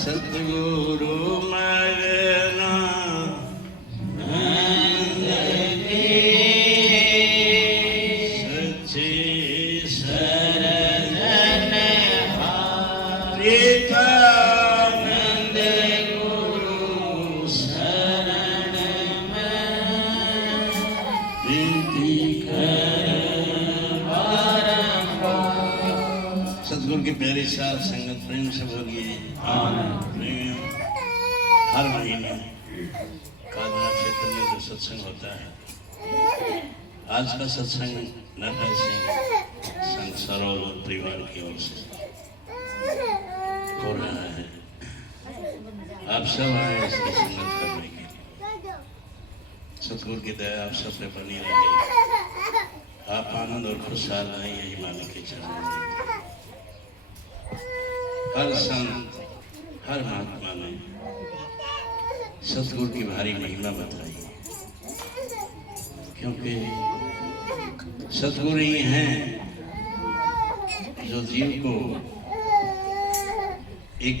सतगुरु मरना सच्ची शरण प्रीतानंद गुरु शरण प्रीति सतगुरु की प्यारी साथ संगत प्रेम से बोलिए प्रेम। हर महीने कादना क्षेत्र में जो सत्संग होता है, आज का सत्संग नरहर सिंह संघ सरोवर परिवार की ओर से हो रहा है। आप सब आए इसकी संगत करने के लिए। सतगुरु की दया आप सब पे बनी रहे, आप आनंद और खुशहाल रहे, यही मालिक के चरणों में। हर संत हर महात्मा ने सतगुरु की भारी महिमा बताई, क्योंकि सतगुरु ही हैं जो जीव को एक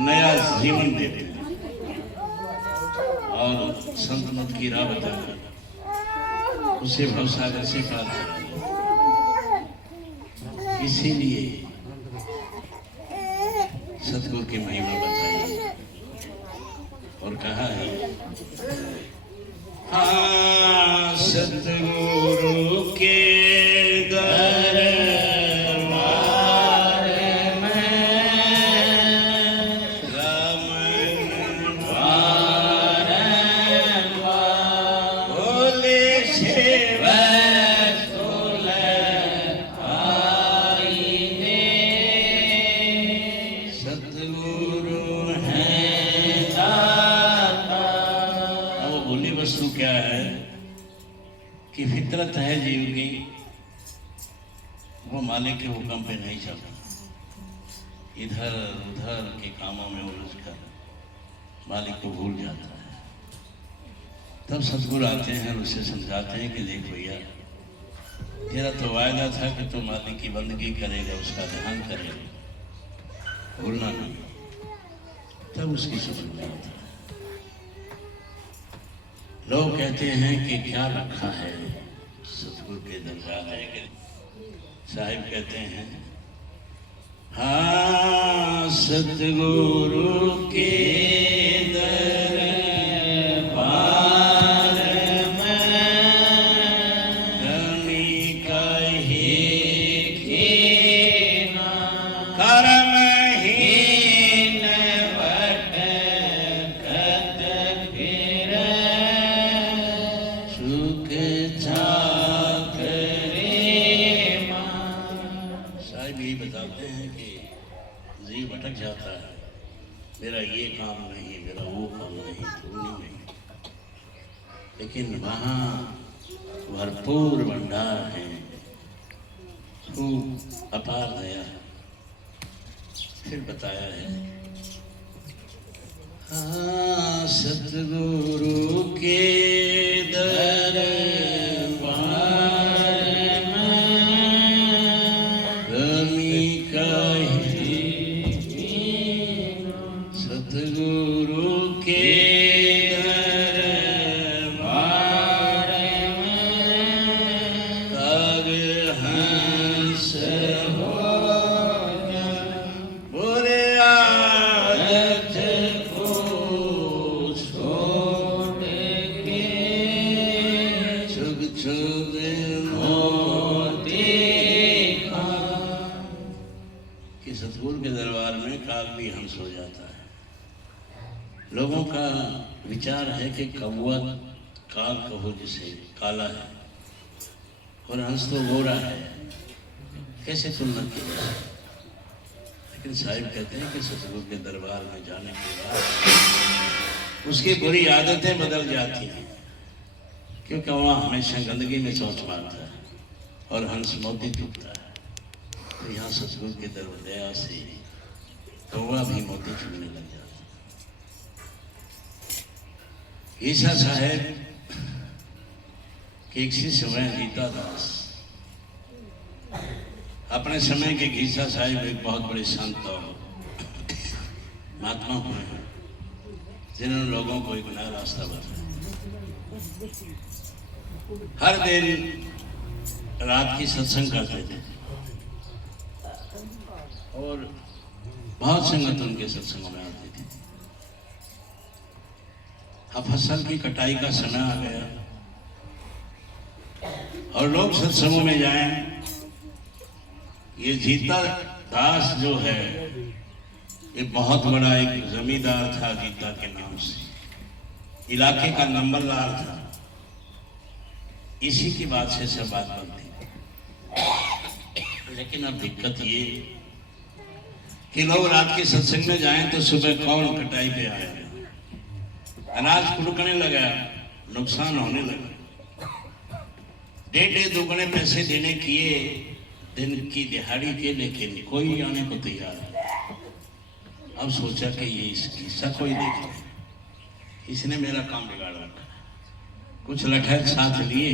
नया जीवन देते हैं और संत मत की राह बताकर उसे भवसागर से पार करते हैं। इसीलिए सतगुरु की महिमा बताई और कहा है, हाँ सतगुरु के दरबार में रमन बारंबार बोले सेवक तुले आईने। सतगुरु हैं दाता। अब बोली वस्तु क्या है कि फितरत है जीव की, वो मालिक के हुक्म पे नहीं चलता, इधर उधर के कामों में उलझ कर मालिक को भूल जाता है। तब सतगुरु आते हैं और उसे समझाते हैं कि देख भैया, तेरा तो वायदा था कि तू मालिक की बंदगी करेगा, उसका ध्यान करेगा, भूलना नहीं। तब उसकी समझ में आता है। लोग कहते हैं कि क्या रखा है सतगुरु के दरबार है कि साहिब कहते हैं, हाँ सतगुरु के दरबार में धनी कहे खेना कर्महीन भटकत फिरे सुख साहिब यही बताते हैं कि जीव भटक जाता है, मेरा ये काम नहीं, मेरा वो काम नहीं, पूर्णी नहीं, लेकिन वहाँ भरपूर भंडार है, खूब अपार दया है। फिर बताया है, हाँ सतगुरु के दरबार में रमी कहे। सतगुरु के दरबार में तग हंस हो बुरे आदत को छोड़ के छुग छुग मोती खा। कि सतगुरु के दरबार में काल भी हंस हो जाता है। लोगों का विचार है कि कौवा काल कहो जिसे काला है और हंस तो गोरा है, कैसे तुलना की जाए। लेकिन साहिब कहते हैं कि सतगुरु के दरबार में जाने के बाद उसकी बुरी आदतें बदल जाती हैं, क्योंकि वहाँ हमेशा गंदगी में चोंच मारता है और हंस मोती टूटता है। तो यहाँ सतगुरु के दया से कौवा भी मोती चुनने लग जाता है। ईसा साहेब के एक शिष्य हुए गीता दास। अपने समय के गीसा साहिब एक बहुत बड़े संत और महात्मा हुए हैं जिन्होंने लोगों को एक नया रास्ता बताया। हर दिन रात की सत्संग करते थे और बहुत संगत उनके सत्संगों में आती थी। अब फसल की कटाई का समय आ गया और लोग सत्संगों में जाएं। ये जीता दास जो है ये बहुत बड़ा एक जमींदार था, जीता के नाम से इलाके का नंबरदार था। इसी की बात से सब बात बनती। लेकिन अब दिक्कत ये कि लोग रात के सत्संग में जाएं तो सुबह कौन कटाई पे आया, अनाज कुड़कने लगा, नुकसान होने लगा। डेढ़ दुगने पैसे देने किए दिन की दिहाड़ी के, लेकिन कोई आने को तैयार है। अब सोचा कि ये इस किस्सा कोई देख ले, इसने मेरा काम बिगाड़ रखा। कुछ लठैत साथ लिए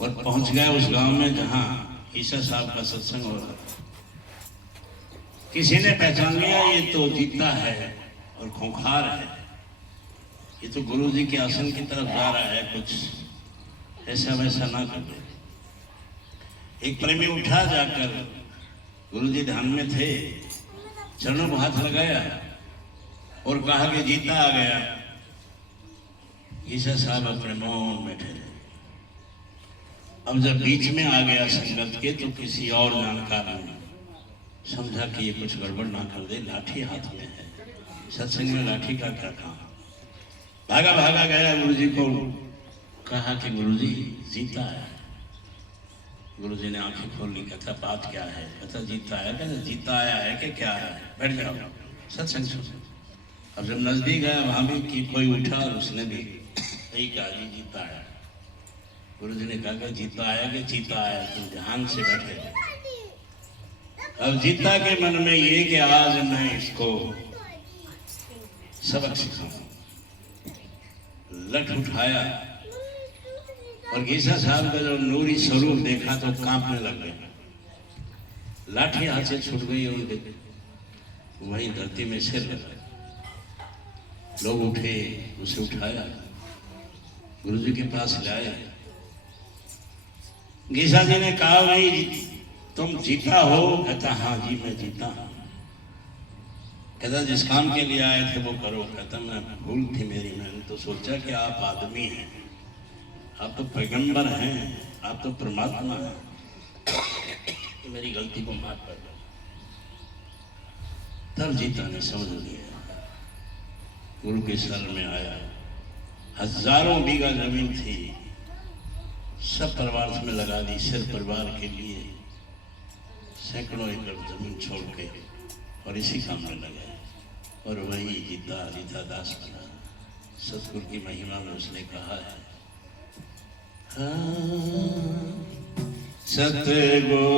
और पहुंच गए उस गांव में जहां ईसा साहब का सत्संग हो रहा था। किसी ने पहचान लिया ये तो जीता है और खूंखार है, ये तो गुरु जी के आसन की तरफ जा रहा है, कुछ ऐसा वैसा ना कर दे। एक प्रेमी उठा, जाकर गुरु जी ध्यान में थे, चरणों को हाथ लगाया और कहा कि जीता आ गया। ईसा साहब अपने मौन में ठहरे। अब जब बीच में आ गया संगत के तो किसी और जानकार ने समझा कि ये कुछ गड़बड़ ना कर दे, लाठी हाथ में है, सत्संग में लाठी का क्या काम। भागा भागा गया, गुरुजी को कहा कि गुरुजी जीता है। गुरुजी ने आंखें खोल ली, कहता बात क्या है? कहता जीता है। कहता जीता आया है कि क्या है? बैठ जाओ, सत्संग सुनो। अब जब नजदीक गया वहां भी कि कोई उठा और उसने भी यही कहा जी जीता है। गुरुजी ने कहा कि जीता आया कि जीता आया, तुम ध्यान से बैठे। अब जीता के मन में ये कि आज मैं इसको सबक सिखाऊं। लठ उठाया और गीसा साहब का जो नूरी स्वरूप देखा तो कांपने लग गया। लाठी हाथ से छूट गई और वहीं धरती में सिर लगा। लोग उठे, उसे उठाया, गुरुजी के पास लाए। गीसा जी ने कहा भाई तुम जीता हो? कहता हाँ जी मैं जीता हूं। कहता जिस काम के लिए आए थे वो करो। कहता मैं भूल थी मेरी, मैंने तो सोचा कि आप आदमी हैं, आप तो पैगंबर हैं, आप तो परमात्मा हैं, मेरी गलती को माफ कर दो। तब जीता ने समझ लिया, गुरु के शरण में आया। हजारों बीघा जमीन थी, सब परिवार में लगा दी, सिर्फ परिवार के लिए सैकड़ों एकड़ जमीन छोड़ के और इसी काम में लगे। और वही जीता दास बना। सतगुरु की महिमा में उसने कहा है, हाँ, सतगुरु